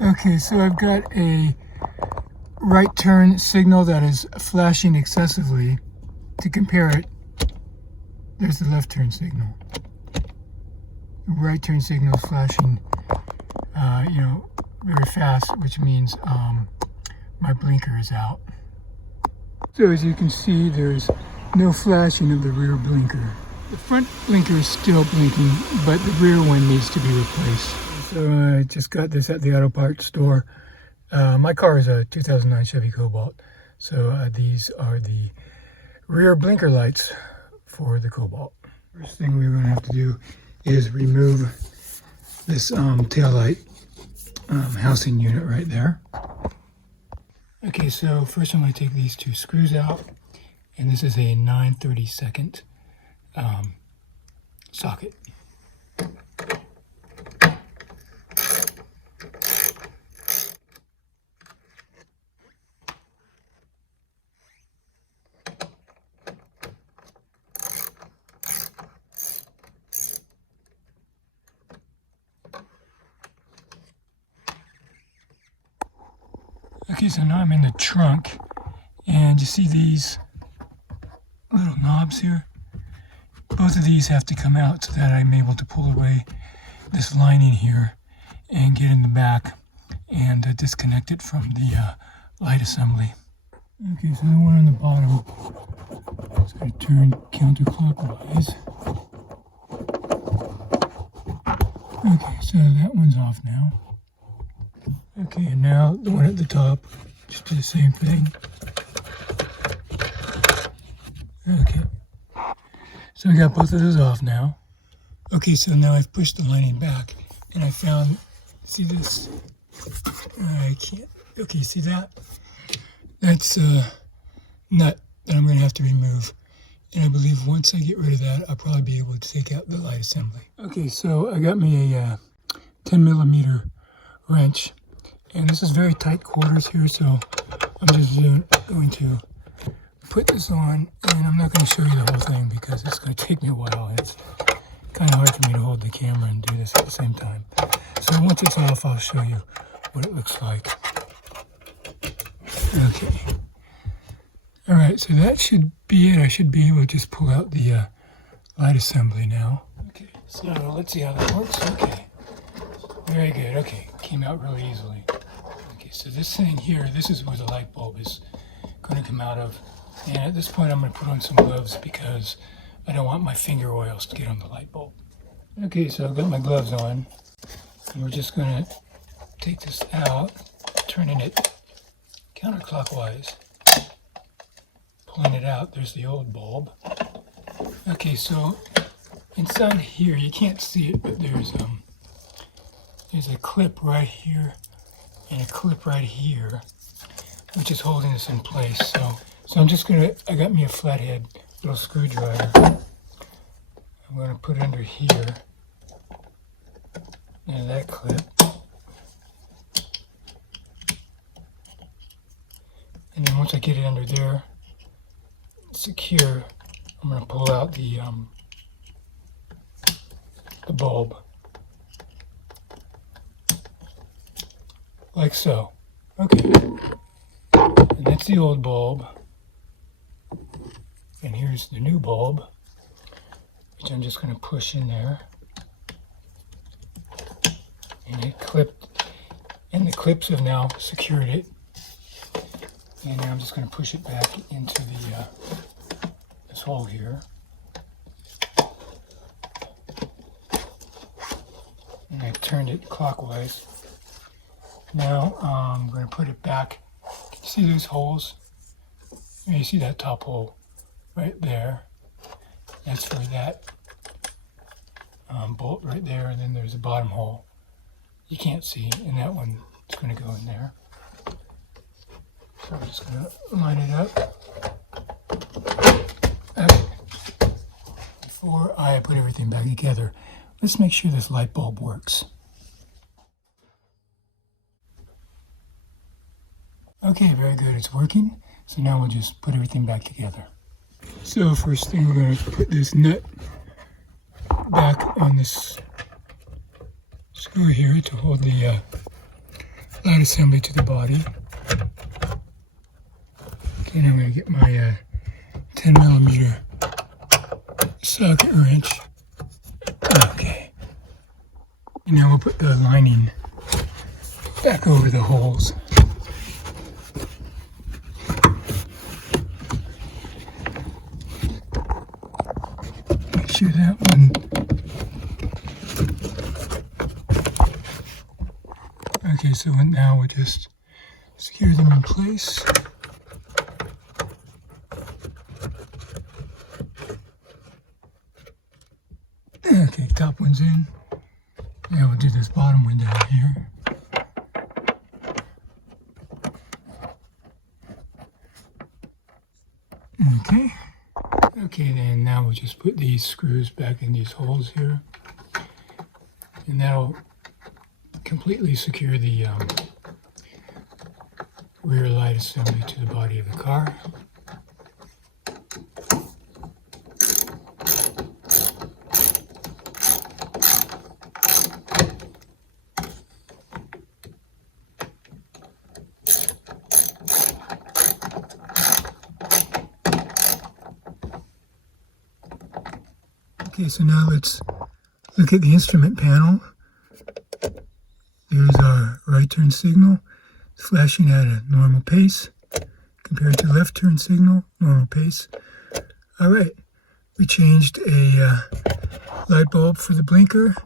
Okay, so I've got a right turn signal that is flashing excessively. To compare it, there's the left turn signal. The right turn signal is flashing, very fast, which means my blinker is out. So as you can see, there's no flashing of the rear blinker. The front blinker is still blinking, but the rear one needs to be replaced. So I just got this at the auto parts store. My car is a 2009 Chevy Cobalt, so these are the rear blinker lights for the Cobalt. First thing we're going to have to do is remove this tail light housing unit right there. Okay, so first I'm going to take these two screws out, and this is a 9/32 socket. Okay, so now I'm in the trunk, and you see these little knobs here? Both of these have to come out so that I'm able to pull away this lining here and get in the back and disconnect it from the light assembly. Okay, so the one on the bottom is going to turn counterclockwise. Okay, so that one's off now. Okay, and now the one at the top, just do the same thing. Okay, so I got both of those off now. Okay, so now I've pushed the lining back, and I found, see this? I can't, okay, see that? That's a nut that I'm going to have to remove. And I believe once I get rid of that, I'll probably be able to take out the light assembly. Okay, so I got me a 10mm wrench. And this is very tight quarters here, so I'm just going to put this on, and I'm not going to show you the whole thing because it's going to take me a while. It's kind of hard for me to hold the camera and do this at the same time. So once it's off, I'll show you what it looks like. Okay. All right, so that should be it. I should be able to just pull out the light assembly now. Okay, so let's see how that works. Okay, very good. Okay, came out really easily. So this thing here, this is where the light bulb is going to come out of. And at this point I'm going to put on some gloves because I don't want my finger oils to get on the light bulb. Okay, so I've got my gloves on. And we're just going to take this out, turning it counterclockwise. Pulling it out, there's the old bulb. Okay, so inside here, you can't see it, but there's a clip right here and a clip right here, which is holding this in place. So I'm just I got me a flathead little screwdriver. I'm gonna put it under here, and that clip. And then once I get it under there, secure, I'm gonna pull out the bulb. Like so. Okay. And that's the old bulb. And here's the new bulb, which I'm just going to push in there. And it clipped, and the clips have now secured it. And now I'm just going to push it back into the this hole here. And I turned it clockwise. Now I'm going to put it back. Can you see those holes? You see that top hole right there? That's for that bolt right there, and then there's a bottom hole. You can't see, and that one is going to go in there. So I'm just going to line it up. Before I put everything back together, let's make sure this light bulb works. Okay, very good, it's working. So now we'll just put everything back together. So first thing, we're going to put this nut back on this screw here to hold the light assembly to the body. Okay, now I'm going to get my 10mm socket wrench. Okay. And now we'll put the lining back over the holes. Make sure that one. Okay, so now we'll just secure them in place. Okay, top one's in. Now we'll do this bottom one down here. Okay. Okay, then now we'll just put these screws back in these holes here. And that'll completely secure the rear light assembly to the body of the car. Okay, so now let's look at the instrument panel. There's our right turn signal. It's flashing at a normal pace compared to left turn signal, normal pace. All right, we changed a light bulb for the blinker,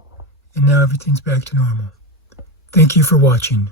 and now everything's back to normal. Thank you for watching.